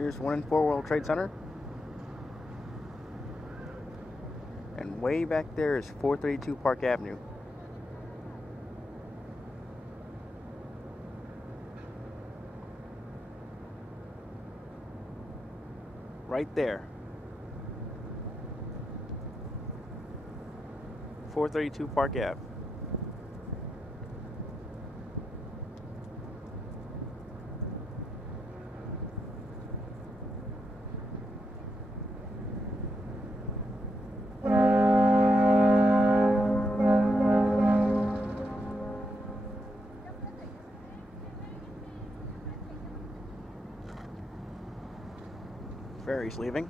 Here's 1 and 4 World Trade Center. And way back there is 432 Park Avenue. Right there. 432 Park Ave. Ferry's leaving.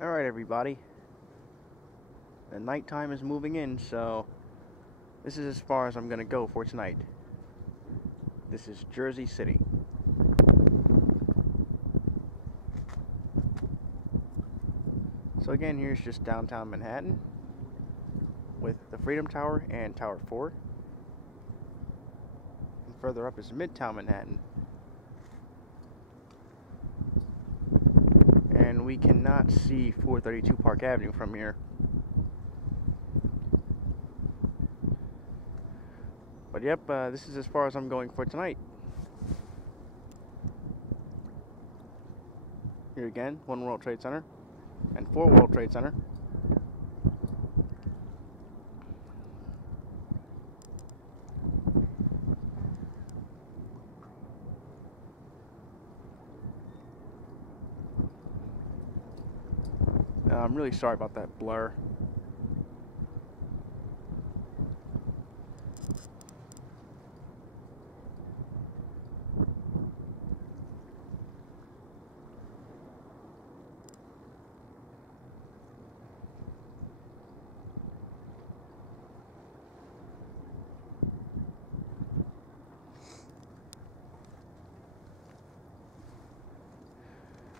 Alright everybody, the nighttime is moving in, so this is as far as I'm going to go for tonight. This is Jersey City. So again, here's just downtown Manhattan with the Freedom Tower and Tower 4. And further up is Midtown Manhattan. And we cannot see 432 Park Avenue from here. But yep, this is as far as I'm going for tonight. Here again, 1 World Trade Center and 4 World Trade Center. I'm really sorry about that blur.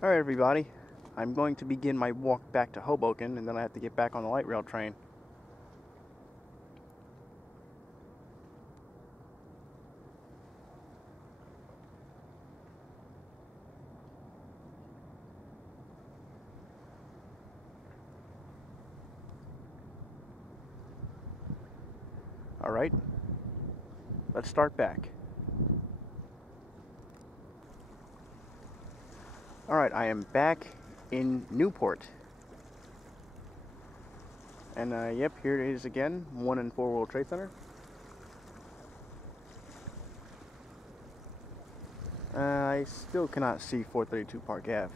Alright everybody, I'm going to begin my walk back to Hoboken, and then I have to get back on the light rail train. Alright, let's start back. Alright, I am back in Newport. And yep, here it is again, 1 and 4 World Trade Center. I still cannot see 432 Park Ave.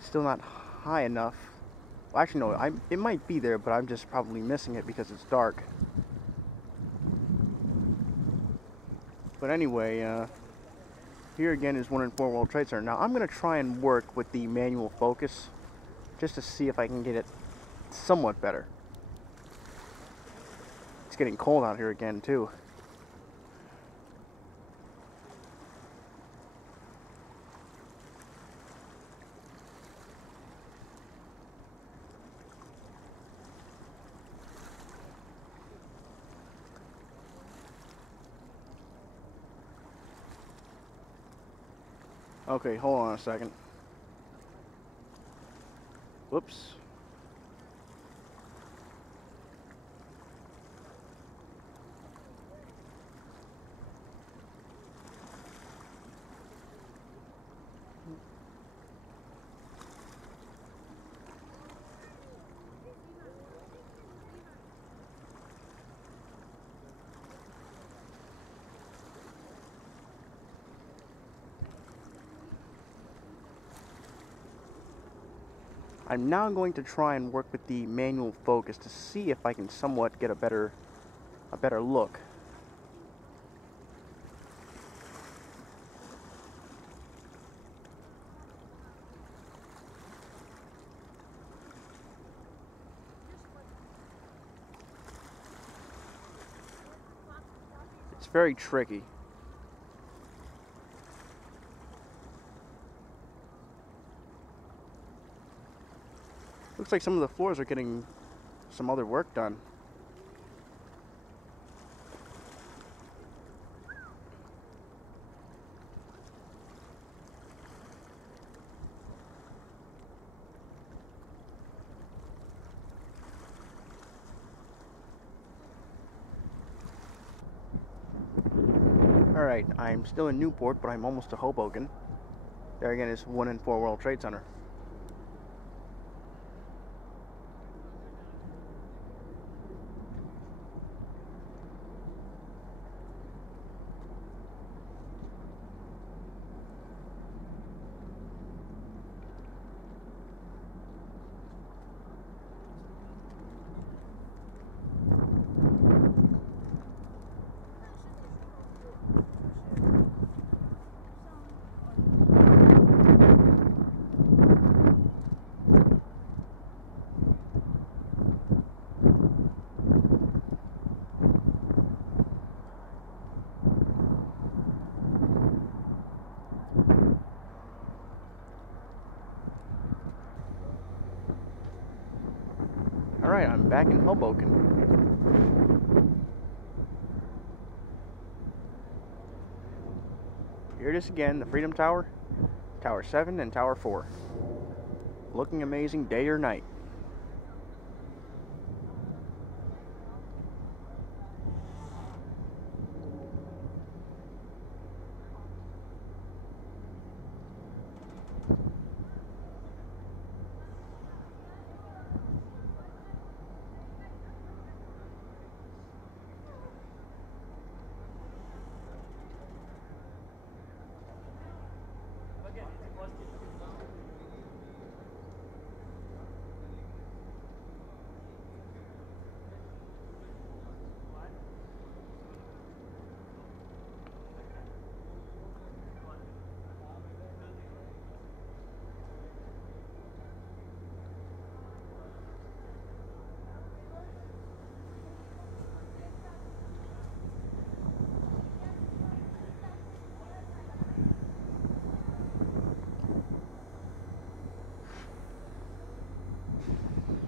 Still not high enough. Well, actually no, it might be there, but I'm just probably missing it because it's dark. But anyway, here again is 1 and 4 World Trade Center. Now I'm going to try and work with the manual focus just to see if I can get it somewhat better. It's getting cold out here again too. Okay, hold on a second. Whoops. I'm now going to try and work with the manual focus to see if I can somewhat get a better look. It's very tricky. Looks like some of the floors are getting some other work done. Alright, I'm still in Newport, but I'm almost to Hoboken. There again is 1 and 4 World Trade Center. Alright, I'm back in Hoboken. Here it is again, the Freedom Tower, Tower 7 and Tower 4. Looking amazing day or night.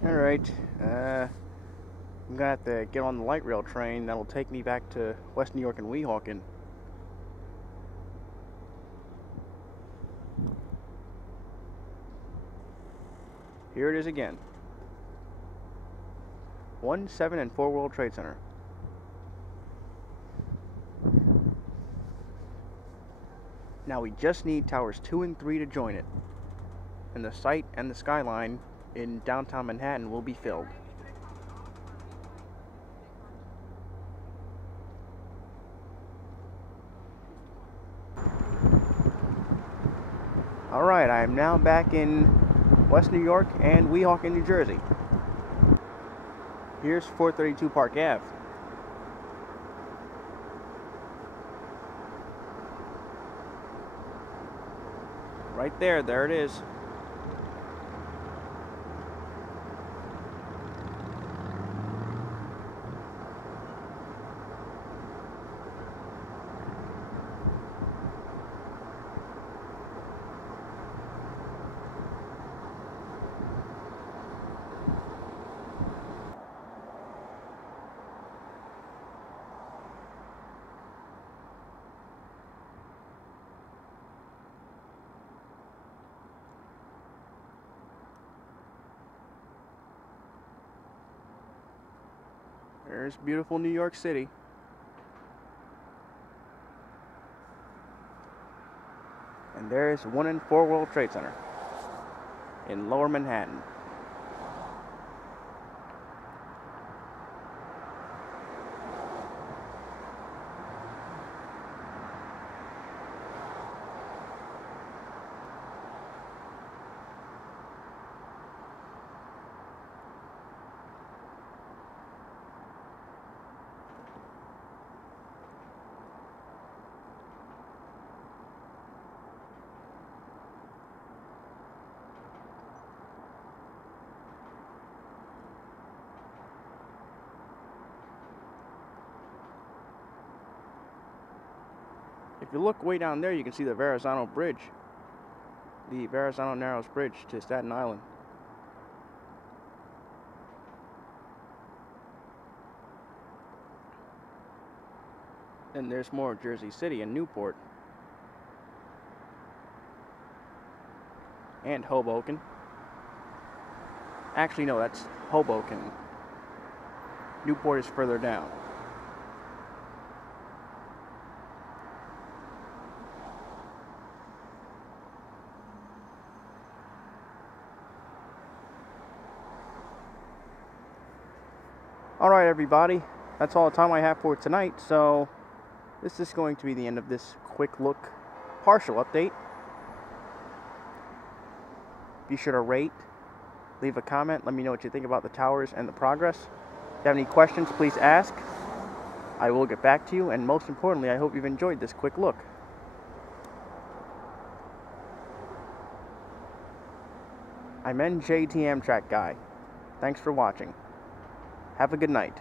Alright, I'm gonna have to get on the light rail train that'll take me back to West New York and Weehawken. Here it is again. 1, 7, and 4 World Trade Center. Now we just need towers 2 and 3 to join it, and the site and the skyline in downtown Manhattan will be filled. Alright, I am now back in West New York and Weehawken, New Jersey. Here's 432 Park Ave. Right there it is. There's beautiful New York City. And there's 1 and 4 World Trade Center in Lower Manhattan. If you look way down there, you can see the Verrazano Bridge. The Verrazano Narrows Bridge to Staten Island. And there's more Jersey City and Newport. And Hoboken. Actually, no, that's Hoboken. Newport is further down. Alright everybody, that's all the time I have for tonight, so this is going to be the end of this quick look, partial update. Be sure to rate, leave a comment, let me know what you think about the towers and the progress. If you have any questions, please ask. I will get back to you, and most importantly, I hope you've enjoyed this quick look. I'm NJT Amtrak Guy. Thanks for watching. Have a good night.